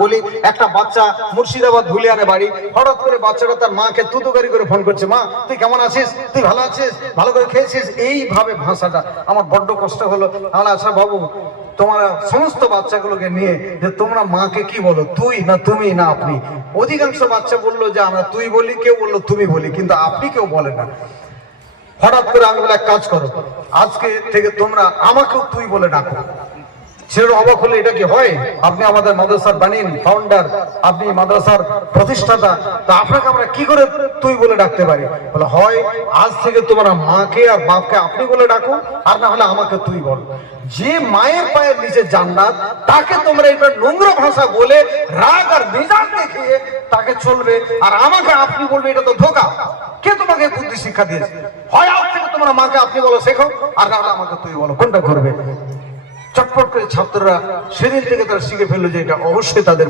বলি একটা বাচ্চা মুর্শিদাবাদ ধুলিয়ানে বাড়ি, হঠাৎ করে বাচ্চাটা তার মাকে তুতুকারি করে ফোন করছে, মা তুই কেমন আছিস, তুই ভালো আছিস, ভালো করে খেয়েছিস, এইভাবে ভাষাটা আমার বড্ড কষ্ট হলো। তাহলে আচ্ছা বাবু, তোমরা সমস্ত বাচ্চাগুলোকে নিয়ে যে তোমরা মাকে কি বলো, তুই না তুমি না আপনি? অধিকাংশ বাচ্চা বললো যে আমরা তুই বলি, কেউ বললো তুমি বলি, কিন্তু আপনি কেউ বলে না। হঠাৎ করে আমি বলে এক কাজ করো, আজকে থেকে তোমরা আমাকেও তুই বলে ডাকো। ছেলের অবাক হলে এটা কি হয়? আপনি আমাদের মাদ্রাসার বানিন ফাউন্ডার, আপনি মাদ্রাসার প্রতিষ্ঠাতা, তা আপনাকে আমরা কি করে তুই বলে ডাকতে পারি? বলে হয় আজ থেকে তোমরা মাকে আর বাপকে আপনি বলে ডাকো, আর না হলে আমাকে তুই বল। যে মায়ের পায়ের নিচে জান্নাত, তাকে তোমরা এটা নোংরা ভাষা বলে রাগ আর মেজাজ দেখিয়ে তাকে চলবে, আর আমাকে আপনি বলবে, এটা তো ধোঁকা। কে তোমাকে বুদ্ধি শিক্ষা দিয়েছে? হয় আজ থেকে তোমরা মাকে আপনি বলো শেখো, আর না হলে আমাকে তুই বলো। কোনটা করবে? চটপট করে ছাত্ররা সেদিন থেকে তারা শিখে ফেললো যে এটা অবশ্যই তাদের